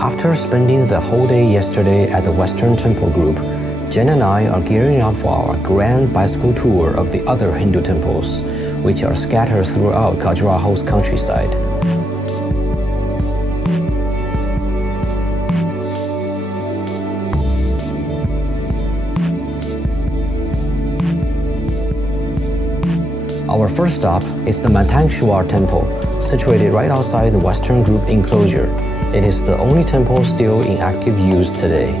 After spending the whole day yesterday at the Western Temple Group, Jen and I are gearing up for our grand bicycle tour of the other Hindu temples, which are scattered throughout Khajuraho's countryside. Our first stop is the Matangshwar Temple, situated right outside the Western Group enclosure. It is the only temple still in active use today.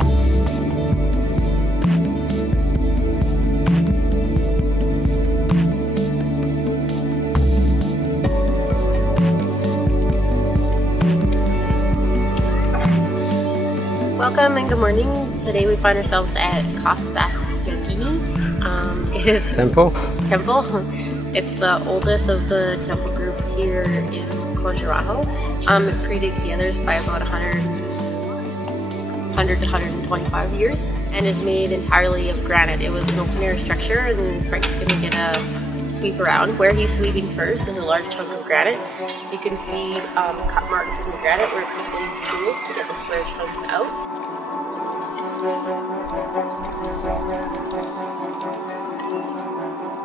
Welcome and good morning. Today we find ourselves at Aspiration. It is Temple? It's the oldest of the temple groups here in Khajuraho. It predates the others by about 100 to 125 years and is made entirely of granite. It was an open air structure and Frank's going to get a sweep around. Where he's sweeping first is a large chunk of granite. You can see cut marks in the granite where people use tools to get the square chunks out.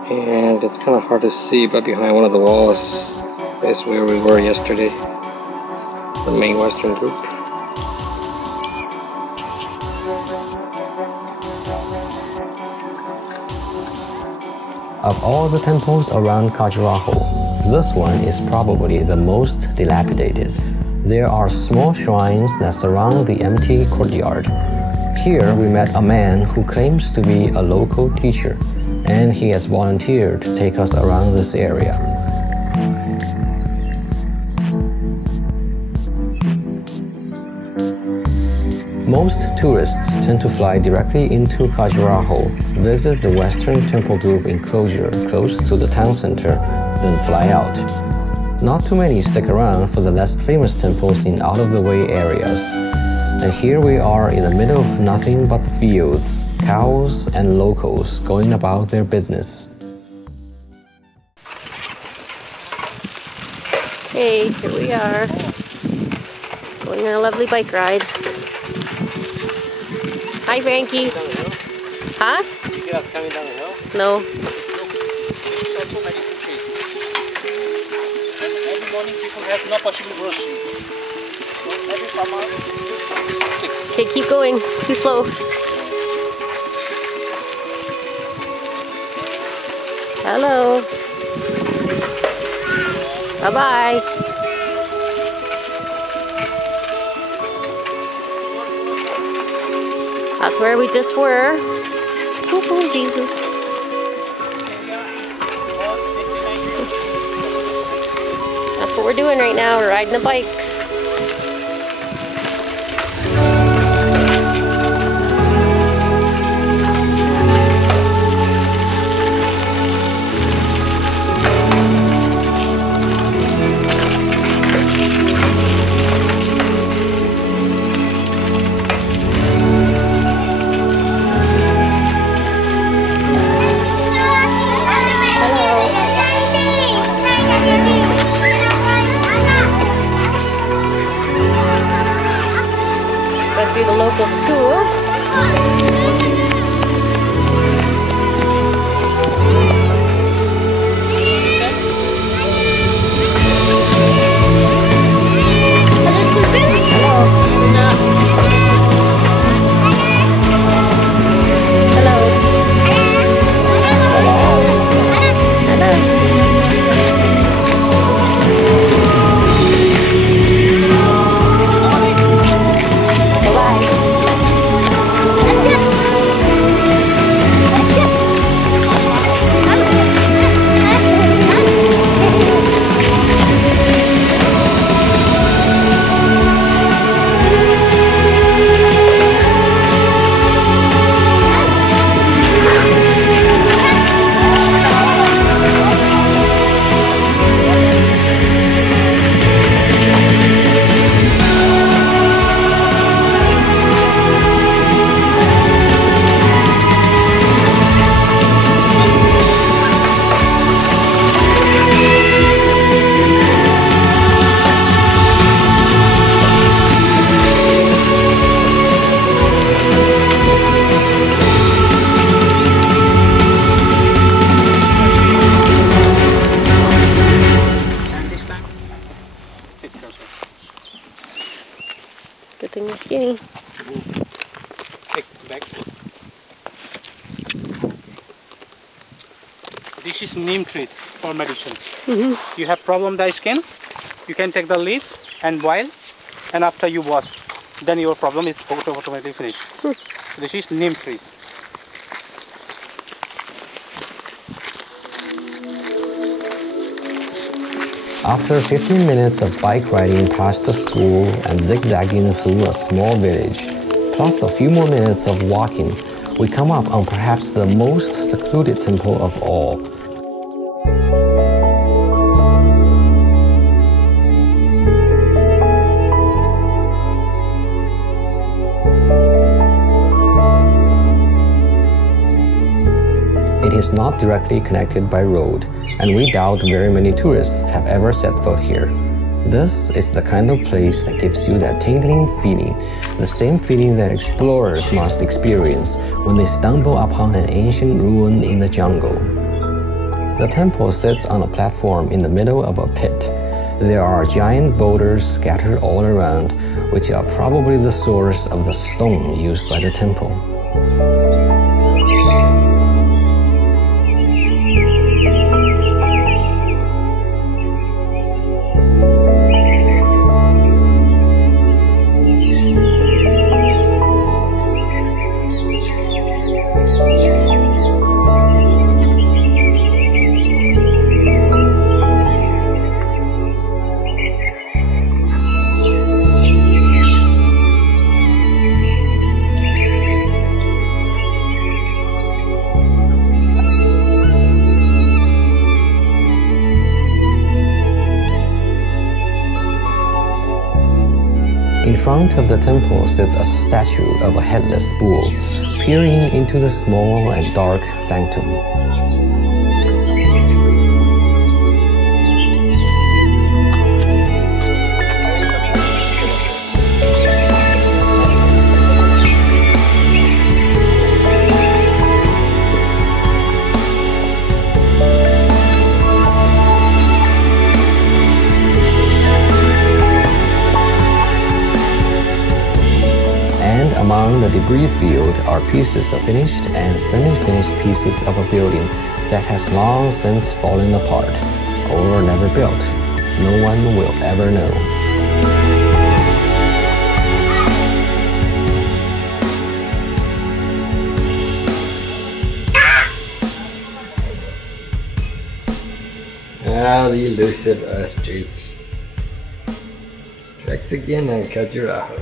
And it's kind of hard to see, but behind one of the walls is where we were yesterday, the main Western group. Of all the temples around Khajuraho, this one is probably the most dilapidated. There are small shrines that surround the empty courtyard. Here we met a man who claims to be a local teacher, and he has volunteered to take us around this area. Most tourists tend to fly directly into Khajuraho, visit the Western Temple Group enclosure close to the town center, then fly out. Not too many stick around for the less famous temples in out-of-the-way areas. And here we are in the middle of nothing but fields, cows and locals going about their business. Hey, here we are, going on a lovely bike ride. Hi, Frankie. Huh? You get us coming down the hill? No. Every morning people have no possible brushing. Every summer. Okay, keep going. Too slow. Hello. Bye-bye. That's where we just were. Oh, Jesus. That's what we're doing right now. We're riding a bike. This is neem tree for medicine. You have problem with the skin, you can take the leaf and boil, and after you wash, then your problem is automatically finished. This is neem tree. After 15 minutes of bike riding past the school and zigzagging through a small village, plus a few more minutes of walking, we come up on perhaps the most secluded temple of all. It is not directly connected by road, and we doubt very many tourists have ever set foot here. This is the kind of place that gives you that tingling feeling, the same feeling that explorers must experience when they stumble upon an ancient ruin in the jungle. The temple sits on a platform in the middle of a pit. There are giant boulders scattered all around, which are probably the source of the stone used by the temple. In front of the temple sits a statue of a headless bull, peering into the small and dark sanctum. Among the debris field are pieces of finished and semi-finished pieces of a building that has long since fallen apart or never built. No one will ever know. The elusive ostrich strikes again on Khajuraho.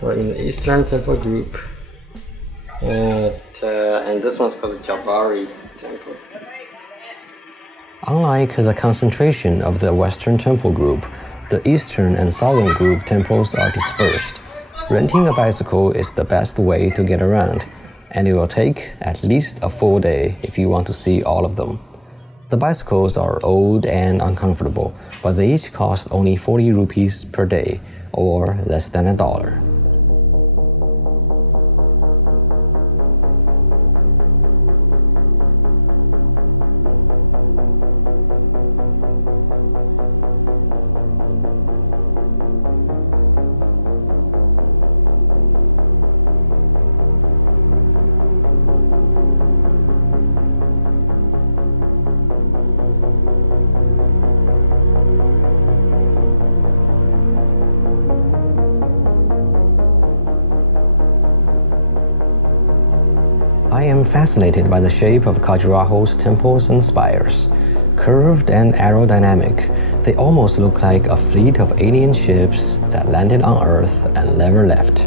We're in the Eastern Temple Group, and this one's called the Javari Temple. Unlike the concentration of the Western Temple Group, the Eastern and Southern Group temples are dispersed. Renting a bicycle is the best way to get around, and it will take at least a full day if you want to see all of them. The bicycles are old and uncomfortable, but they each cost only 40 rupees per day, or less than $1. I am fascinated by the shape of Khajuraho's temples and spires. Curved and aerodynamic, they almost look like a fleet of alien ships that landed on Earth and never left.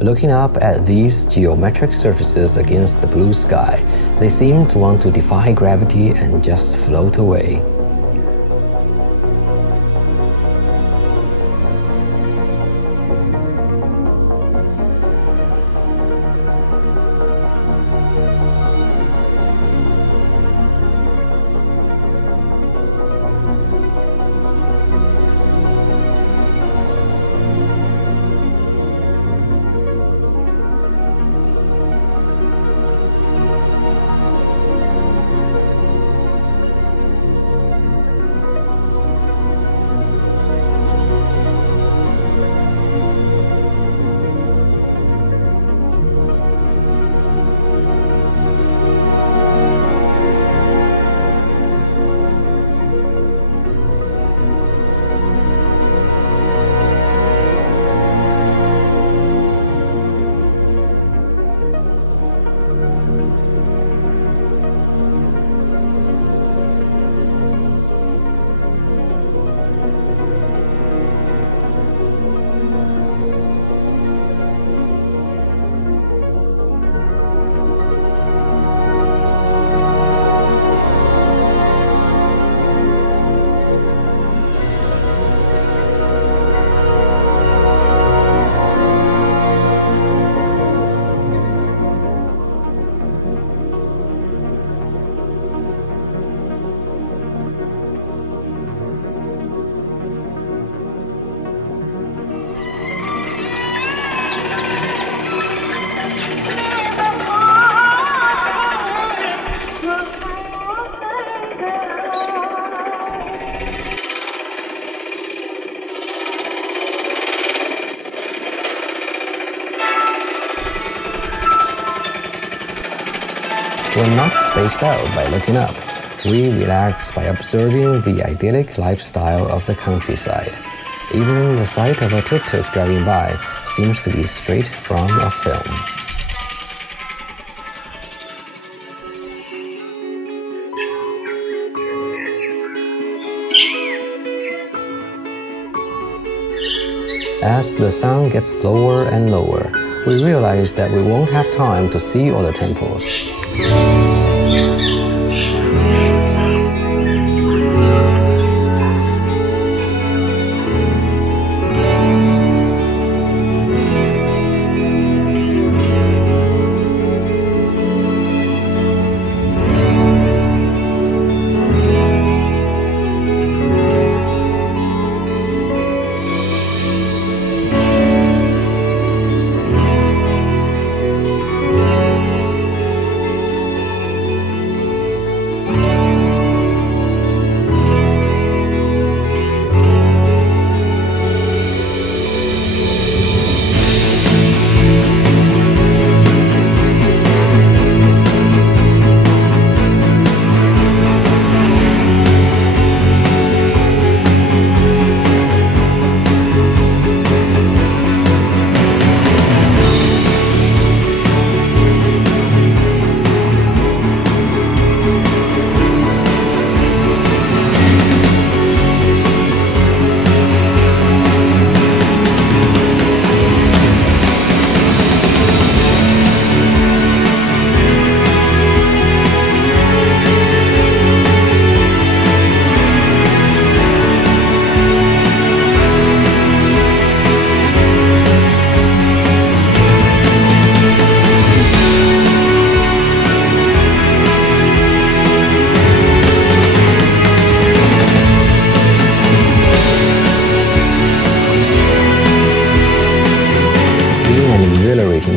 Looking up at these geometric surfaces against the blue sky, they seem to want to defy gravity and just float away. We're not spaced out by looking up. We relax by observing the idyllic lifestyle of the countryside. Even the sight of a tuk-tuk driving by seems to be straight from a film. As the sun gets lower and lower, we realize that we won't have time to see all the temples.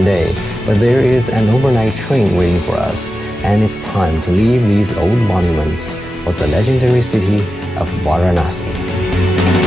Day, but there is an overnight train waiting for us, and it's time to leave these old monuments for the legendary city of Varanasi.